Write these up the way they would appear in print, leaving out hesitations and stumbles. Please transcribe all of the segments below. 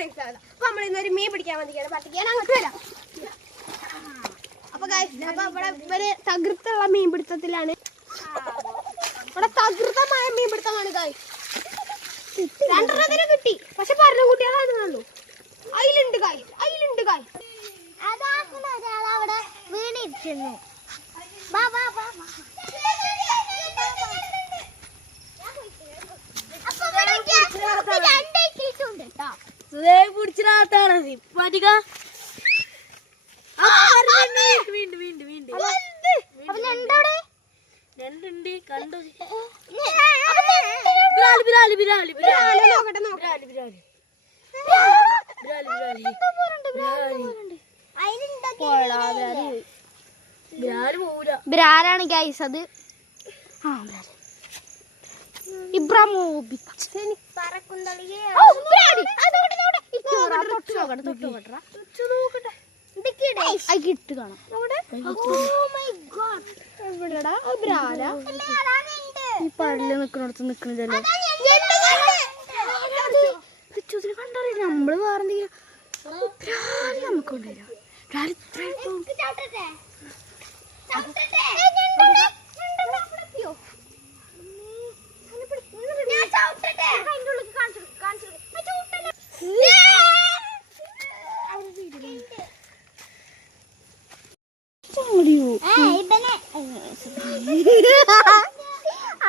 അപ്പൊ നമ്മളിന്നൊരു മീൻ പിടിക്കാൻ വന്നിരിക്കുകയാണ്. പറ്റിക്കാൻ അങ്ങോട്ട് വരാം. അപ്പൊ ഇവിടെ ഇവര് തകൃത്തുള്ള മീൻപിടുത്തത്തിലാണ്. ഇവിടെ തകൃതമായ മീൻപിടുത്തമാണ് ഗായ്സ്. 2 കിട്ടി. പക്ഷെ പറഞ്ഞ കുട്ടികളാണെന്നുള്ളൂ. അതിലുണ്ട് ഗായ്സ്, അതിലുണ്ട് ഗായ്സ്. ഒരാളവിടെ വീണിരിക്കുന്നു. ബ്രാലാണ് ഗൈസ്. അത് ഇബ്രാമോബിക് ഇട്ട് കാണാം. ഈ പള്ളിയിൽ നിക്കണോടത്ത് നിക്കണില്ലല്ലോ. കണ്ടറിയില്ല. നമ്മള് വേറെന്തെങ്കിലും നമുക്ക് കൊണ്ടുവരാം.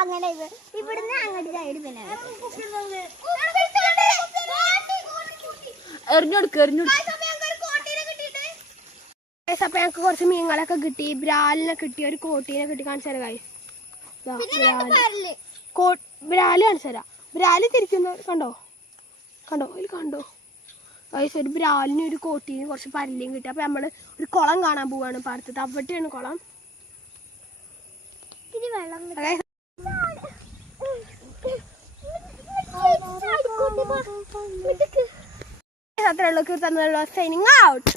അങ്ങനെ ഇവിടുന്ന് അങ്ങോട്ട് സൈഡ് പിന്നെ അപ്പൊ ഞങ്ങക്ക് കുറച്ച് മീനുകളൊക്കെ കിട്ടി. ബ്രാലിനെ കിട്ടി, ഒരു കോട്ടീനെ കിട്ടി. കാണിച്ചാൽ ഗൈസ്, ബ്രാല് കാണിച്ചുതരാം. ബ്രാല് തിരിക്കുന്ന കണ്ടോ കണ്ടോ അതിൽ കണ്ടോ ഗൈസ്. ഒരു ബ്രാലിന്, ഒരു കോട്ടീന്, കുറച്ച് പരലിയും കിട്ടി. അപ്പൊ നമ്മള് ഒരു കുളം കാണാൻ പോവാണ് പാടത്ത്. അവിടെയാണ് കുളം. അത്രയുള്ളൂ. Signing out.